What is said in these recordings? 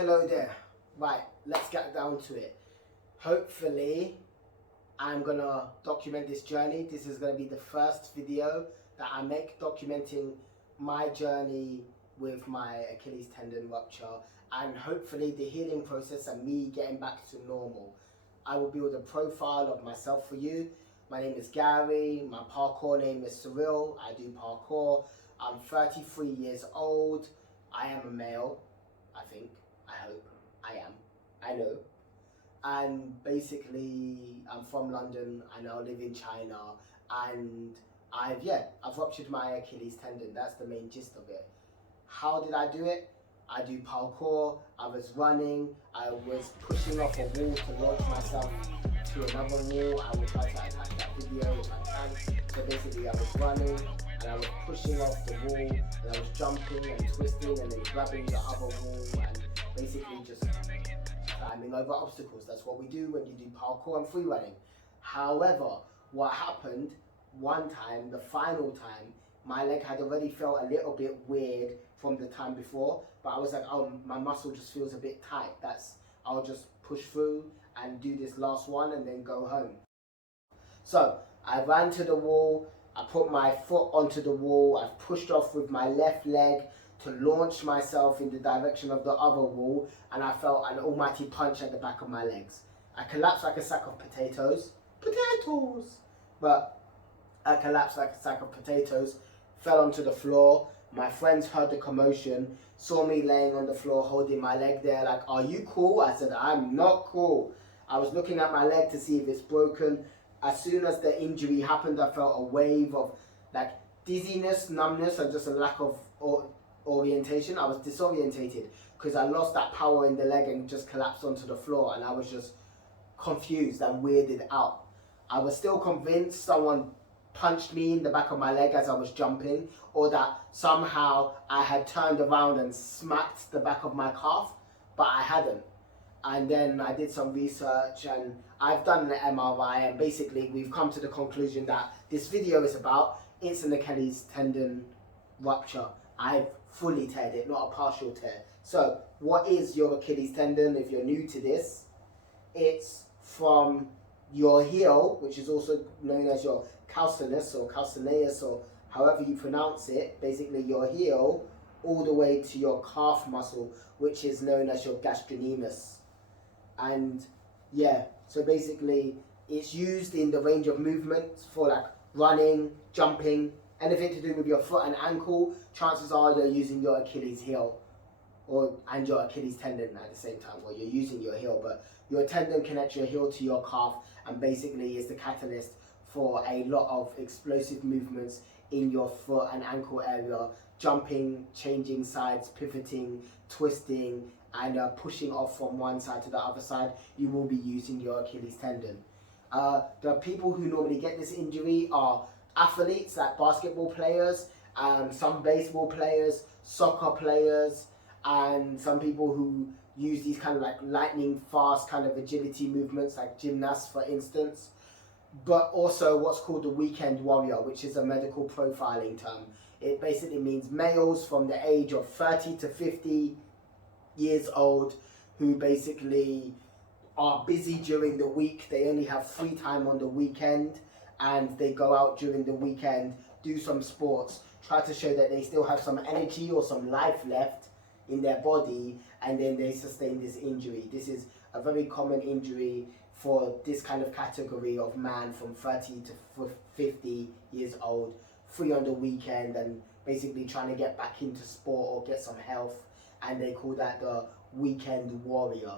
Hello there. Right, let's get down to it. Hopefully, I'm gonna document this journey. This is gonna be the first video that I make documenting my journey with my Achilles tendon rupture and hopefully the healing process and me getting back to normal. I will build a profile of myself for you. My name is Gary, my parkour name is Cyril, I do parkour. I'm 33 years old, I am a male, I think, I hope, I am, I know. And basically, I'm from London, I now live in China, and I've ruptured my Achilles tendon, that's the main gist of it. How did I do it? I do parkour, I was running, I was pushing off a wall to launch myself to another wall. I will try to attach that video if I can. So basically I was running and I was pushing off the wall and I was jumping and twisting and then grabbing the other wall and basically just climbing over obstacles. That's what we do when you do parkour and free running. However, what happened one time, the final time, my leg had already felt a little bit weird from the time before, but I was like, oh, my muscle just feels a bit tight. I'll just push through and do this last one and then go home. So I ran to the wall, I put my foot onto the wall, I've pushed off with my left leg to launch myself in the direction of the other wall, and I felt an almighty punch at the back of my legs. I collapsed like a sack of potatoes. But I collapsed like a sack of potatoes, fell onto the floor. My friends heard the commotion, saw me laying on the floor holding my leg there like, are you cool? I said, I'm not cool. I was looking at my leg to see if it's broken. As soon as the injury happened, I felt a wave of like dizziness, numbness, and just a lack of orientation. I was disorientated because I lost that power in the leg and just collapsed onto the floor, and I was just confused and weirded out. I was still convinced someone punched me in the back of my leg as I was jumping, or that somehow I had turned around and smacked the back of my calf, but I hadn't. And then I did some research and I've done an MRI, and basically we've come to the conclusion that this video is about, it's an Achilles tendon rupture. I've fully teared it, not a partial tear. So what is your Achilles tendon if you're new to this? It's from your heel, which is also known as your calcaneus or calcaneus or however you pronounce it, basically your heel, all the way to your calf muscle, which is known as your gastrocnemius. And yeah, so basically it's used in the range of movements for like running, jumping, anything to do with your foot and ankle. Chances are you're using your Achilles heel and your Achilles tendon at the same time, or you're using your heel, but your tendon connects your heel to your calf and basically is the catalyst for a lot of explosive movements in your foot and ankle area, jumping, changing sides, pivoting, twisting, and pushing off from one side to the other side. You will be using your Achilles tendon. The people who normally get this injury are athletes like basketball players, some baseball players, soccer players, and some people who use these kind of like lightning fast kind of agility movements like gymnasts, for instance. But also what's called the weekend warrior, which is a medical profiling term. It basically means males from the age of 30 to 50 years old who basically are busy during the week. They only have free time on the weekend and they go out during the weekend, do some sports, try to show that they still have some energy or some life left in their body, and then they sustain this injury. This is a very common injury for this kind of category of man from 30 to 50 years old, free on the weekend and basically trying to get back into sport or get some health, and they call that the weekend warrior.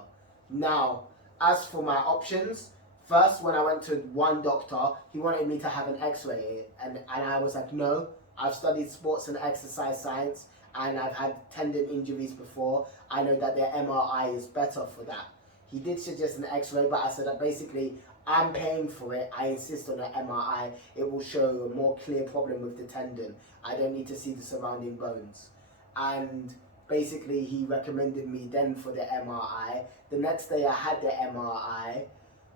Now, as for my options, first when I went to one doctor, he wanted me to have an x-ray, and I was like, no, I've studied sports and exercise science and I've had tendon injuries before. I know that the MRI is better for that. He did suggest an x-ray, but I said that basically I'm paying for it. I insist on an MRI. It will show a more clear problem with the tendon. I don't need to see the surrounding bones. And basically he recommended me then for the MRI. The next day I had the MRI.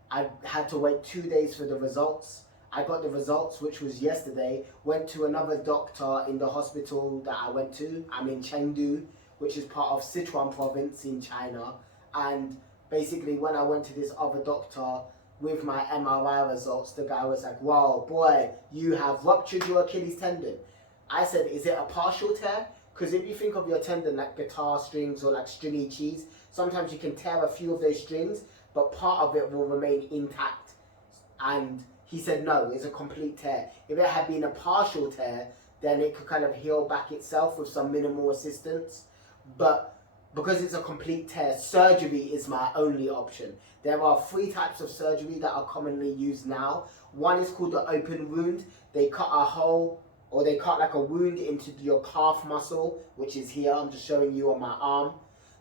I had to wait 2 days for the results. I got the results, which was yesterday, went to another doctor in the hospital that I went to. I'm in Chengdu, which is part of Sichuan province in China. And basically when I went to this other doctor with my MRI results, the guy was like, "Wow, boy, you have ruptured your Achilles tendon." I said, "Is it a partial tear?" Because if you think of your tendon like guitar strings or like stringy cheese, sometimes you can tear a few of those strings, but part of it will remain intact. And he said, no, it's a complete tear. If it had been a partial tear, then it could kind of heal back itself with some minimal assistance. But because it's a complete tear, surgery is my only option. There are 3 types of surgery that are commonly used now. One is called the open wound. They cut a hole, or they cut like a wound into your calf muscle, which is here. I'm just showing you on my arm.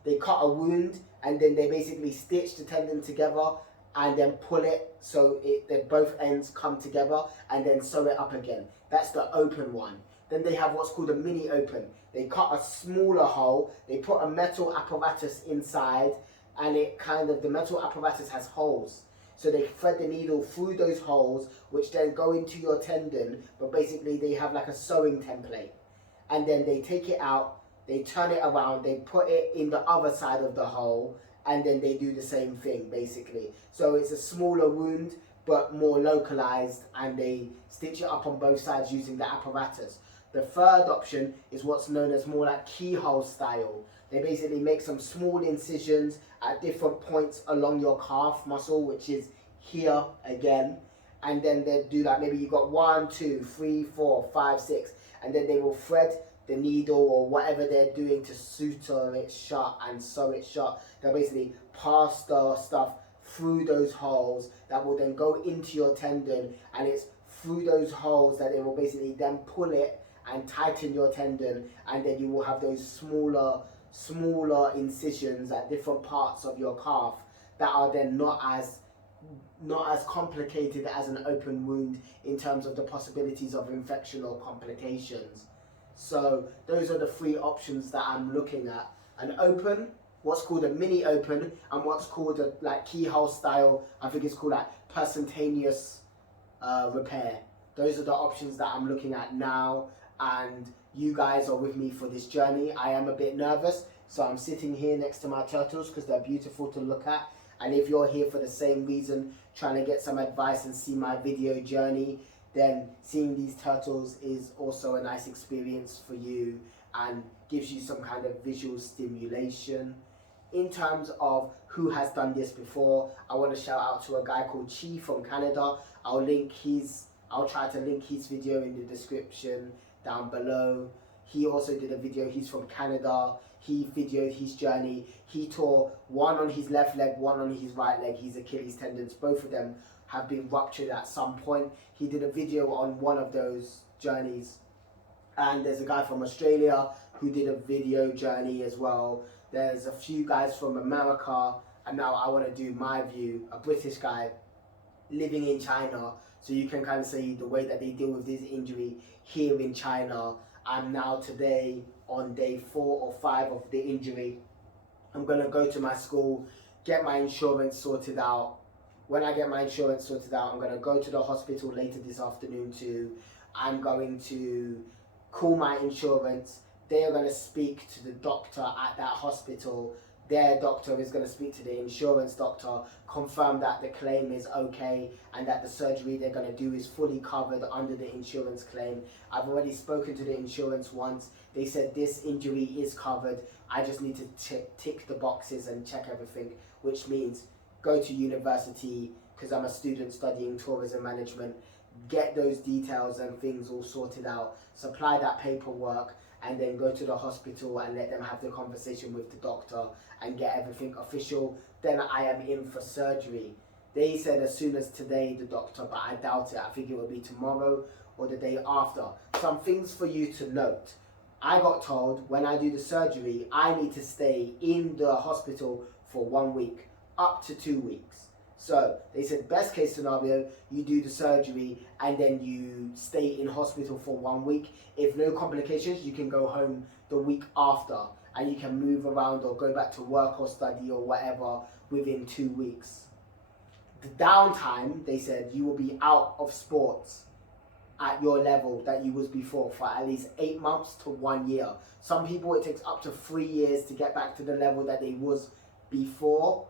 They cut a wound and then they basically stitch the tendon together and then pull it so that both ends come together and then sew it up again. That's the open one. Then they have what's called a mini open. They cut a smaller hole, they put a metal apparatus inside, and the metal apparatus has holes. So they thread the needle through those holes, which then go into your tendon, but basically they have like a sewing template. And then they take it out, they turn it around, they put it in the other side of the hole, and then they do the same thing basically. So it's a smaller wound, but more localized, and they stitch it up on both sides using the apparatus. The third option is what's known as more like keyhole style. They basically make some small incisions at different points along your calf muscle, which is here again. And then they do like, maybe you got 1, 2, 3, 4, 5, 6, and then they will thread the needle or whatever they're doing to suture it shut and sew it shut. They'll basically pass the stuff through those holes that will then go into your tendon, and it's through those holes that they will basically then pull it and tighten your tendon, and then you will have those smaller incisions at different parts of your calf that are then not as complicated as an open wound in terms of the possibilities of infection or complications. So those are the 3 options that I'm looking at: an open, what's called a mini open, and what's called a like keyhole style, I think it's called like percutaneous repair. Those are the options that I'm looking at now, and you guys are with me for this journey. I am a bit nervous, so I'm sitting here next to my turtles because they're beautiful to look at. And if you're here for the same reason, trying to get some advice and see my video journey, then seeing these turtles is also a nice experience for you and gives you some kind of visual stimulation. In terms of who has done this before, I want to shout out to a guy called Chi from Canada. I'll try to link his video in the description down below. He also did a video, he's from Canada. He videoed his journey. He tore one on his left leg, one on his right leg, his Achilles tendons. Both of them have been ruptured at some point. He did a video on one of those journeys. And there's a guy from Australia who did a video journey as well. There's a few guys from America, and now I want to do my view, a British guy living in China, so you can kind of see the way that they deal with this injury here in China. I'm now today on day 4 or 5 of the injury. I'm going to go to my school, get my insurance sorted out. When I get my insurance sorted out, I'm going to go to the hospital later this afternoon too. I'm going to call my insurance. They are going to speak to the doctor at that hospital. Their doctor is going to speak to the insurance doctor, confirm that the claim is okay and that the surgery they're going to do is fully covered under the insurance claim. I've already spoken to the insurance once. They said this injury is covered. I just need to tick the boxes and check everything, which means go to university, because I'm a student studying tourism management, get those details and things all sorted out, supply that paperwork, and then go to the hospital and let them have the conversation with the doctor and get everything official. Then I am in for surgery. They said as soon as today, the doctor, but I doubt it. I think it will be tomorrow or the day after. Some things for you to note. I got told when I do the surgery, I need to stay in the hospital for 1 week, up to 2 weeks. So they said best case scenario, you do the surgery and then you stay in hospital for 1 week. If no complications, you can go home the week after and you can move around or go back to work or study or whatever within 2 weeks. The downtime, they said, you will be out of sports at your level that you was before for at least 8 months to 1 year. Some people it takes up to 3 years to get back to the level that they was before,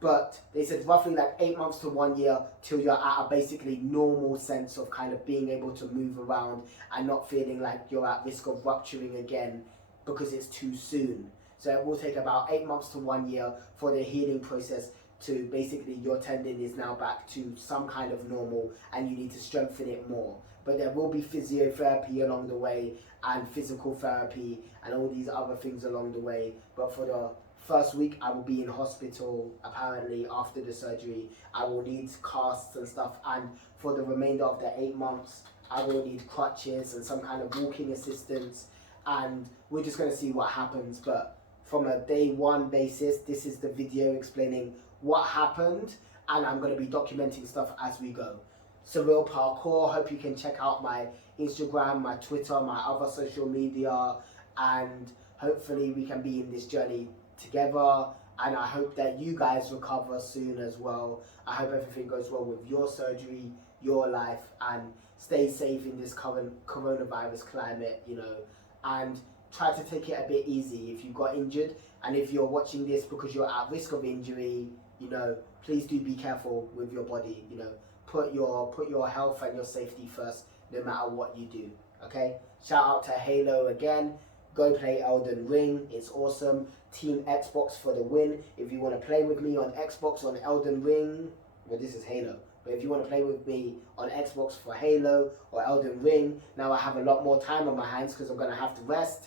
but they said roughly like 8 months to 1 year till you're at a basically normal sense of kind of being able to move around and not feeling like you're at risk of rupturing again because it's too soon. So it will take about 8 months to 1 year for the healing process to basically your tendon is now back to some kind of normal and you need to strengthen it more. But there will be physiotherapy along the way and physical therapy and all these other things along the way. But for the first week I will be in hospital apparently after the surgery. I will need casts and stuff, and for the remainder of the 8 months I will need crutches and some kind of walking assistance, and we're just going to see what happens. But from a day one basis, this is the video explaining what happened, and I'm going to be documenting stuff as we go. Surreal Parkour, hope you can check out my Instagram, my Twitter, my other social media, and hopefully we can be in this journey together, and I hope that you guys recover soon as well. I hope everything goes well with your surgery, your life, and stay safe in this current coronavirus climate, you know, and try to take it a bit easy if you got injured, and if you're watching this because you're at risk of injury, you know, please do be careful with your body, you know, put your health and your safety first no matter what you do. Okay, shout out to Halo again. Go play Elden Ring, it's awesome. Team Xbox for the win. If you want to play with me on Xbox on Elden Ring, well, this is Halo, but if you want to play with me on Xbox for Halo or Elden Ring, now I have a lot more time on my hands because I'm going to have to rest,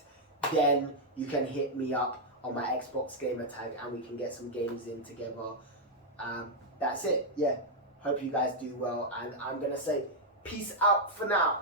then you can hit me up on my Xbox gamer tag and we can get some games in together. That's it. Yeah, hope you guys do well, and I'm going to say peace out for now.